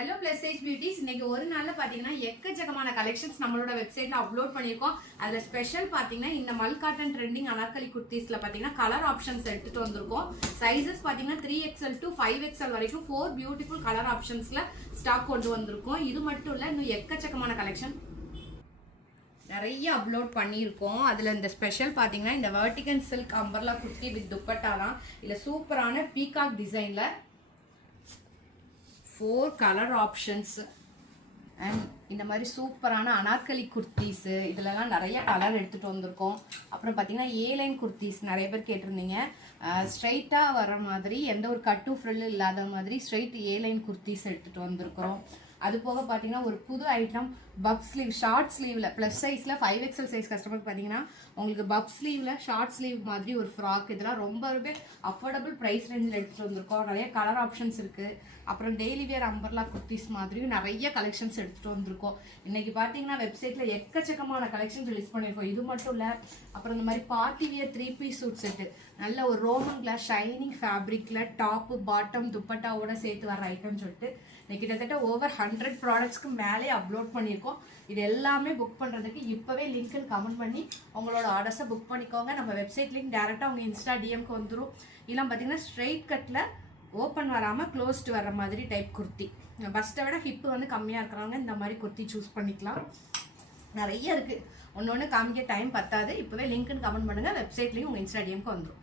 Hello plus size beauties. இன்னைக்கு ஒரு நாள்ல பாத்தீங்கன்னா எக்கச்சக்கமான கலெக்ஷன்ஸ் நம்மளோட வெப்சைட்ல அப்லோட் பண்ணியிருக்கோம். அதுல ஸ்பெஷல் பாத்தீங்கன்னா இந்த மல் காட்டன் ட்ரெண்டிங் அனார்கலி குர்த்திஸ்ல பாத்தீங்கன்னா கலர் ஆப்ஷன்ஸ் எடுத்துட்டு வந்திருக்கோம். சைசஸ் பாத்தீங்கன்னா 3XL to 5XL வரைக்கும் 4 பியூட்டிஃபுல் கலர் ஆப்ஷன்ஸ்ல ஸ்டாக் கொண்டு வந்திருக்கோம். இது மட்டும் இல்ல, இன்னும் எக்கச்சக்கமான கலெக்ஷன் நிறைய அப்லோட் பண்ணியிருக்கோம். அதில் இந்த ஸ்பெஷல் பார்த்தீங்கன்னா இந்த வெர்டிகன் silk umbrella kurti with dupatta தான். இதில் சூப்பரான பீகாக் டிசைனில் 4 கலர் ஆப்ஷன்ஸ் அண்ட் இந்த மாதிரி சூப்பரான அனார்கலி குர்த்திஸு இதிலலாம் நிறைய கலர் எடுத்துகிட்டு வந்திருக்கோம். அப்புறம் பார்த்தீங்கன்னா ஏலைன் குர்த்திஸ் நிறைய பேர் கேட்டிருந்தீங்க. ஸ்ட்ரைட்டாக வர மாதிரி எந்த ஒரு கட்டு ஃப்ரில் இல்லாத மாதிரி ஸ்ட்ரைட் ஏலைன் குர்த்திஸ் எடுத்துகிட்டு வந்திருக்கிறோம். அது போக பார்த்தீங்கன்னா ஒரு புது ஐட்டம் பப் ஸ்லீவ் ஷார்ட் ஸ்லீவில் ப்ளஸ் சைஸில் 5XL சைஸ் கஸ்டமருக்கு பார்த்தீங்கன்னா உங்களுக்கு பப் ஸ்லீவில் ஷார்ட் ஸ்லீவ் மாதிரி ஒரு ஃப்ராக், இதெல்லாம் ரொம்பவே அஃபோர்டபுள் ப்ரைஸ் ரேஞ்சில் எடுத்துகிட்டு வந்திருக்கோம். நிறைய கலர் ஆப்ஷன்ஸ் இருக்குது. அப்புறம் டெய்லி வியர் அம்பர்லா குர்த்திஸ் மாதிரியும் நிறைய கலெக்ஷன்ஸ் எடுத்துகிட்டு வந்திருக்கோம். இன்றைக்கி பார்த்தீங்கன்னா வெப்சைட்டில் எக்கச்சக்கமான கலெக்ஷன்ஸ் ரிலீஸ் பண்ணியிருக்கோம். இது மட்டும் இல்லை, அப்புறம் இந்த மாதிரி party wear 3 piece suit set நல்ல ஒரு ரோமன் கிளாஸ் ஷைனிங் ஃபேப்ரிக்கில் டாப்பு பாட்டம் துப்பட்டாவோட சேர்த்து வர ஐட்டம்னு சொல்லிட்டு கிட்டத்தட்ட ஓவர் 100 ப்ராடக்ட்ஸ்க்கு மேலே அப்லோட் பண்ணியிருக்கோம். இது எல்லாமே புக் பண்ணுறதுக்கு இப்போவே லிங்க்னு கமெண்ட் பண்ணி உங்களோட ஆர்டர்ஸை புக் பண்ணிக்கோங்க. நம்ம வெப்சைட் லிங்க் டேரெக்டாக உங்கள் இன்ஸ்டா டிஎம்க்கு வந்துடும். இதெல்லாம் பார்த்தீங்கன்னா ஸ்ட்ரெயிட் கட்டில் ஓப்பன் வராமல் க்ளோஸ்டு வர்ற மாதிரி டைப் குர்த்தி. பஸ்ட்டை விட ஹிப்பு வந்து கம்மியாக இருக்கிறவங்க இந்த மாதிரி குர்த்தி சூஸ் பண்ணிக்கலாம். நிறைய இருக்குது, ஒன்று ஒன்று காமிக்க டைம் பத்தாது. இப்போவே லிங்க்னு கமெண்ட் பண்ணுங்கள், வெப்சைட் லிங்க் உங்கள் இன்ஸ்டா டிஎம்க்கு வந்துடும்.